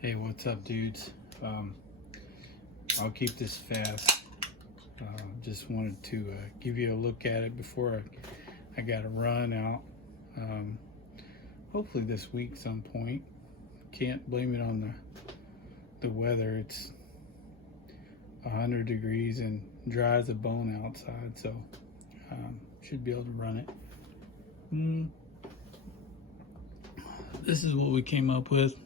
Hey, what's up, dudes? I'll keep this fast. Just wanted to give you a look at it before I got to run out. Um, Hopefully this week some point. Can't blame it on the weather. It's 100 degrees and dry as a bone outside, so should be able to run it. This is what we came up with.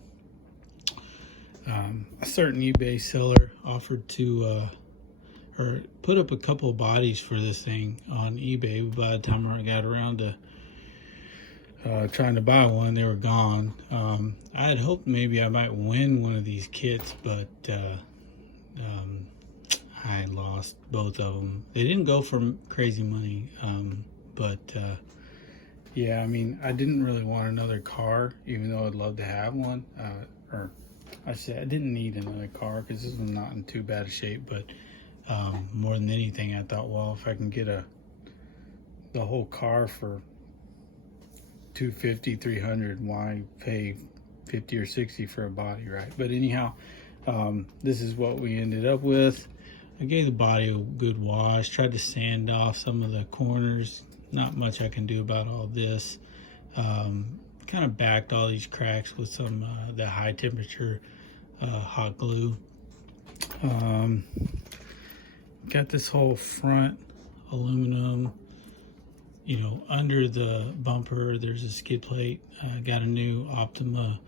A certain eBay seller offered to or put up a couple of bodies for this thing on eBay. By the time I got around to trying to buy one, they were gone. I had hoped maybe I might win one of these kits, but I lost both of them. They didn't go for crazy money, but yeah, I mean, I didn't really want another car, even though I'd love to have one. Or I said I didn't need another car because this was not in too bad a shape. But more than anything, I thought, well, if I can get the whole car for $250, $300, why pay 50 or 60 for a body, right? But anyhow, this is what we ended up with. I gave the body a good wash, tried to sand off some of the corners. Not much I can do about all this. Kind of backed all these cracks with some the high temperature hot glue. Got this whole front aluminum, under the bumper there's a skid plate. Got a new Optima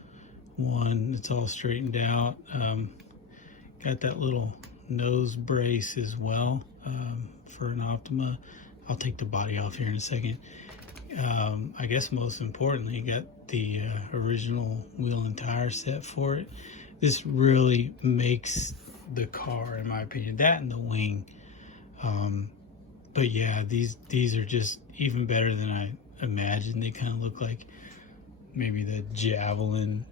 one that's all straightened out. Got that little nose brace as well for an Optima. I'll take the body off here in a second. I guess most importantly, got the original wheel and tire set for it. This really makes the car, in my opinion, that and the wing. But yeah, these are just even better than I imagined. They kind of look like maybe the Javelin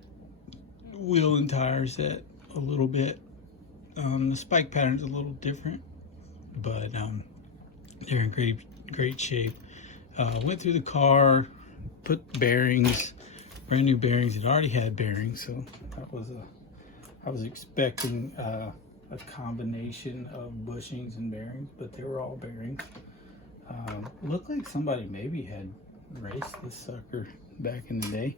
wheel and tire set a little bit. The spike pattern's a little different, but they're in great shape. Went through the car, put bearings, brand new bearings. It already had bearings, so I was expecting a combination of bushings and bearings, but they were all bearings. Looked like somebody maybe had raced this sucker back in the day.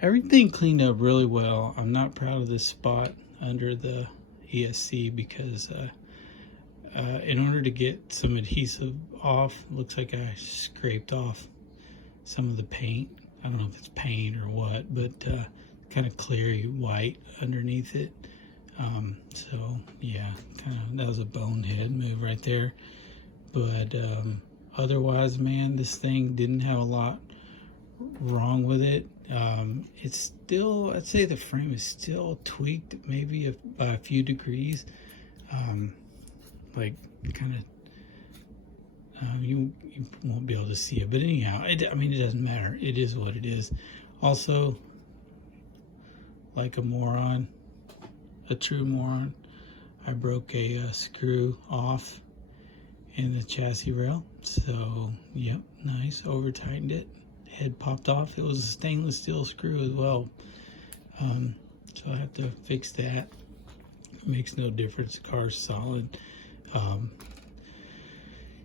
Everything cleaned up really well. I'm not proud of this spot under the ESC because in order to get some adhesive off, looks like I scraped off some of the paint. I don't know if it's paint or what, but kind of cleary white underneath it. So yeah, that was a bonehead move right there. But otherwise, man, this thing didn't have a lot wrong with it. It's still, I'd say the frame is still tweaked maybe by a few degrees. Like kind of you won't be able to see it, but anyhow, I mean, it doesn't matter. It is what it is. Also, like a moron, a true moron, I broke a screw off in the chassis rail. So yep, nice, over tightened it, head popped off. It was a stainless steel screw as well, so I have to fix that. It makes no difference, the car's solid.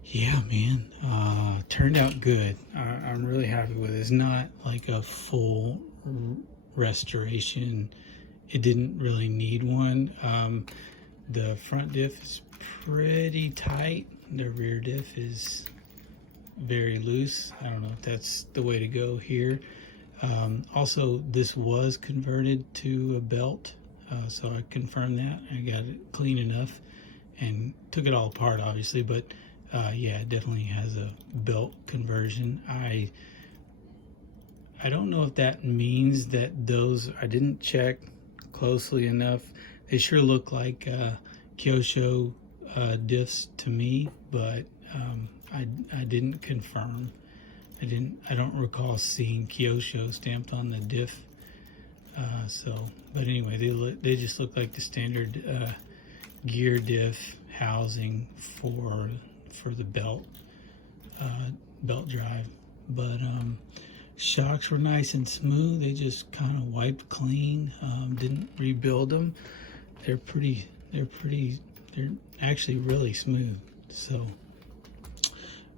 Yeah, man, turned out good. I'm really happy with it. It's not like a full restoration. It didn't really need one. The front diff is pretty tight. The rear diff is very loose. I don't know if that's the way to go here. Also, this was converted to a belt, so I confirmed that. I got it clean enough and took it all apart, obviously, but yeah, it definitely has a belt conversion. I don't know if that means that those, I didn't check closely enough. They sure look like Kyosho diffs to me, but I didn't confirm. I don't recall seeing Kyosho stamped on the diff. But anyway, they just look like the standard gear diff housing for the belt drive. But Shocks were nice and smooth. They just kind of wiped clean. Didn't rebuild them. They're actually really smooth. So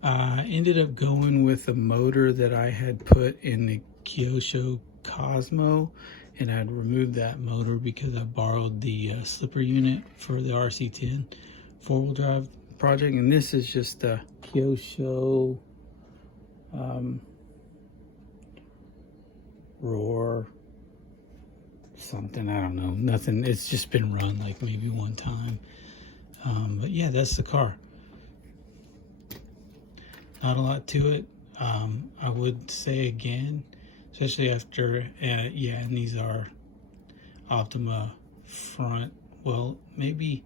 I ended up going with a motor that I had put in the Kyosho Cosmo, and I had removed that motor because I borrowed the slipper unit for the RC10 four-wheel drive project. And this is just a Kyosho Roar something, I don't know, nothing. It's just been run like maybe one time. But yeah, that's the car. Not a lot to it. I would say again, especially after, yeah, and these are Optima front, well, maybe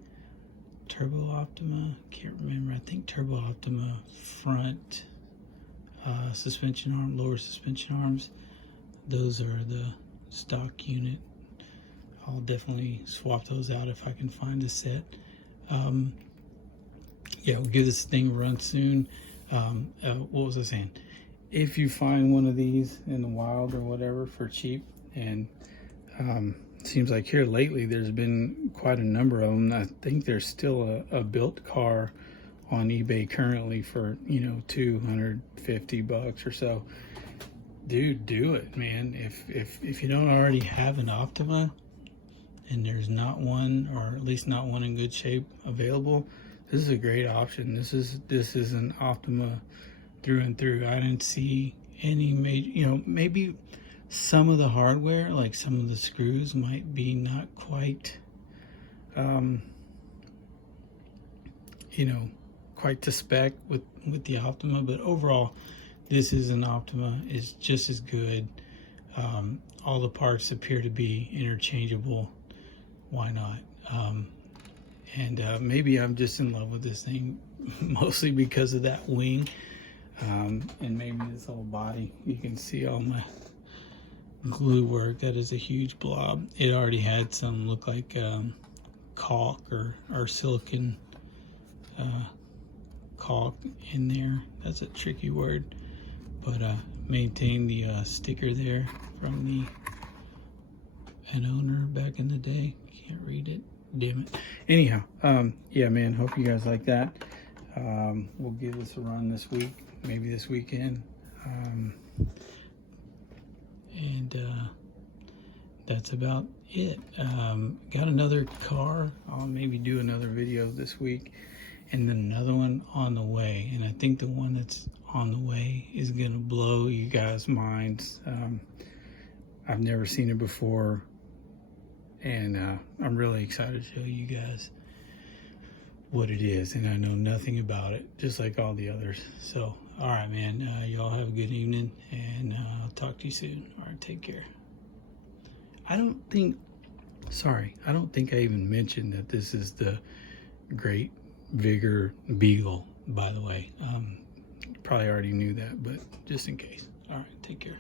Turbo Optima, can't remember. I think Turbo Optima front suspension arm, lower suspension arms. Those are the stock unit. I'll definitely swap those out if I can find a set. Yeah, we'll give this thing a run soon. What was I saying? If you find one of these in the wild or whatever for cheap, and seems like here lately there's been quite a number of them. I think there's still a built car on eBay currently for, you know, $250 or so. Dude, do it, man. If you don't already have an Optima and there's not one, or at least not one in good shape available, this is a great option. This is an Optima through and through. I didn't see any major, you know, maybe some of the hardware, like some of the screws might be not quite, you know, quite to spec with the Optima, but overall, this is an Optima. It's just as good. All the parts appear to be interchangeable. Why not? And maybe I'm just in love with this thing, mostly because of that wing, and maybe this whole body. You can see all my glue work. That is a huge blob. It already had some look like caulk or silicon caulk in there. That's a tricky word, but maintain the sticker there from an owner back in the day. Can't read it, damn it. Anyhow, yeah, man, hope you guys like that. We'll give this a run this week, maybe this weekend, and that's about it. Got another car. I'll maybe do another video this week, and then another one on the way. And I think the one that's on the way is gonna blow you guys' minds. I've never seen it before, and I'm really excited to show you guys what it is. And I know nothing about it, just like all the others. So, all right, man, y'all have a good evening, and I'll talk to you soon. All right, take care. I don't think I even mentioned that this is the great Vigor Beagle, by the way. Probably already knew that, but just in case. All right, take care.